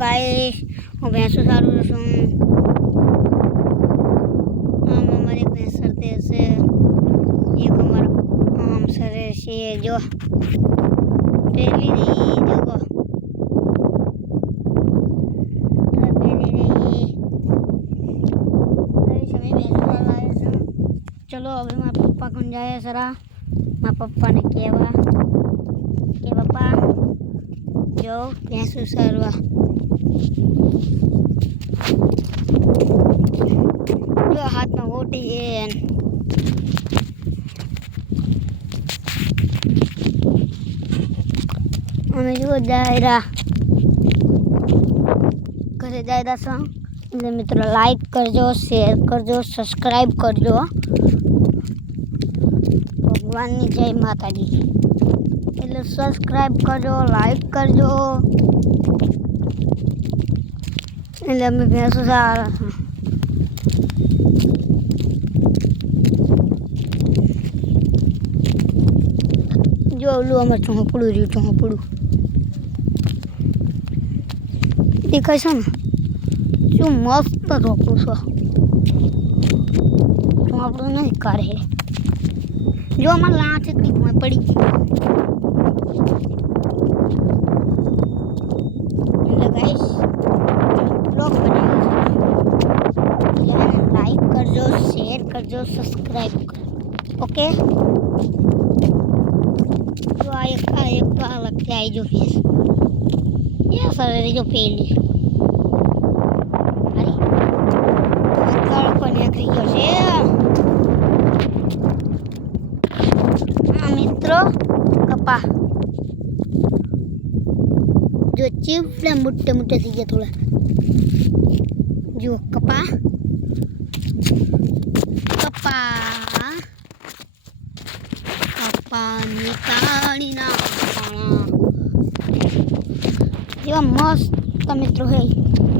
guys હું ભેંસો સારું છું આમ અમારી ભેંસ સરતે છે એક અમારા આમ સરે છે જો પેલી નહીં જોકો પેલી નહીં समय भैंसो चरावे છે चलो હવે મારા પપ્પા કોણ જાય સરા મારા પપ્પાને કહેવા કે પપ્પા જો ભેંસો ચરવા જો હાથમાં ઓટી છે અમે જો દાયરા ઘરે દાયરા છો એટલે મિત્રો લાઈક કરજો શેર કરજો સબસ્ક્રાઈબ કરજો ભગવાનની જય માતાજી એટલે સબસ્ક્રાઈબ કરજો લાઈક કરજો એટલે અમે ભેંસો સારા જો ઓલું અમારે ચોંપડું રહ્યું ચોંપડું દેખાય છે ને શું મસ્ત ચોપડું છે ચોપડું નહીં કાઢે જો અમારે લાંચ એટલી પણ પડી ગઈ એટલે ગાઈસ બ્લોગ બનાવ્યો છે લાઈક કરજો શેર કરજો સબસ્ક્રાઈબ કરજો ઓકે જો આ એક લગતી આવી જો ફેસ યા સર જો પેલી અરે કડકો નીકળી ગયો છે મિત્રો કપા जो चिप्ले मोटे मोटे થઈ ગયા થોડા જો કપા કપા કપા નીકાળી નાખવાના જેવા મસ્ત મિત્રો હે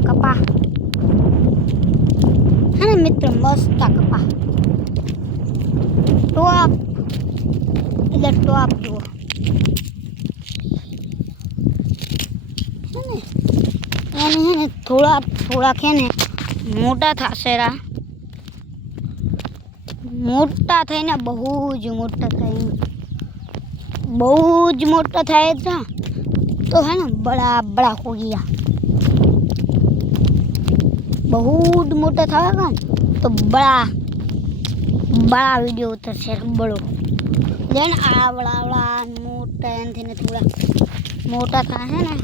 કપા હે મિત્રો મસ્ત કપા ટોપ એટલે ટોપ જો એને થોડા કે ને મોટા થશે રા મોટા થઈને બહુ જ મોટા થાય તો है ना बड़ा बड़ा हो गया बहुत मोटा था तो बड़ा बड़ा वीडियो उतर से बड़ो लेकिन आवड़ा मोटा थी थोड़ा मोटा था है ना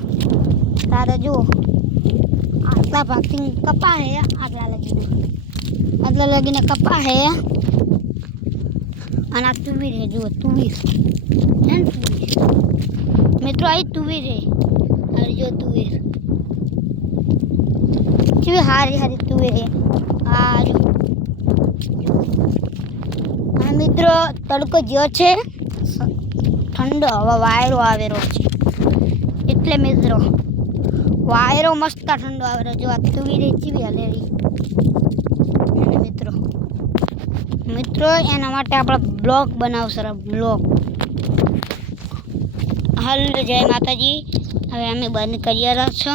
दादा जो आटला भागती कपा है आटला लगीने कपा है अना तुवीर है जो तुवीर है ना तुवीर मित्रों आई तुवीर है अरे जो तुवीर जो हारी हारी तुवीर है आ जो हाँ मित्रों तड़को जो है ठंडो हवा वायरो आवेरो छे એટલે મિત્રો વાયરો મસ્ત ઠંડો આવેલો જો આ તુવીરે ચીવી હલેરી અને મિત્રો એના માટે આપણે બ્લોગ બનાવશે બ્લોગ હાલ જય માતાજી હવે અમે બંધ કરી રહ્યા છો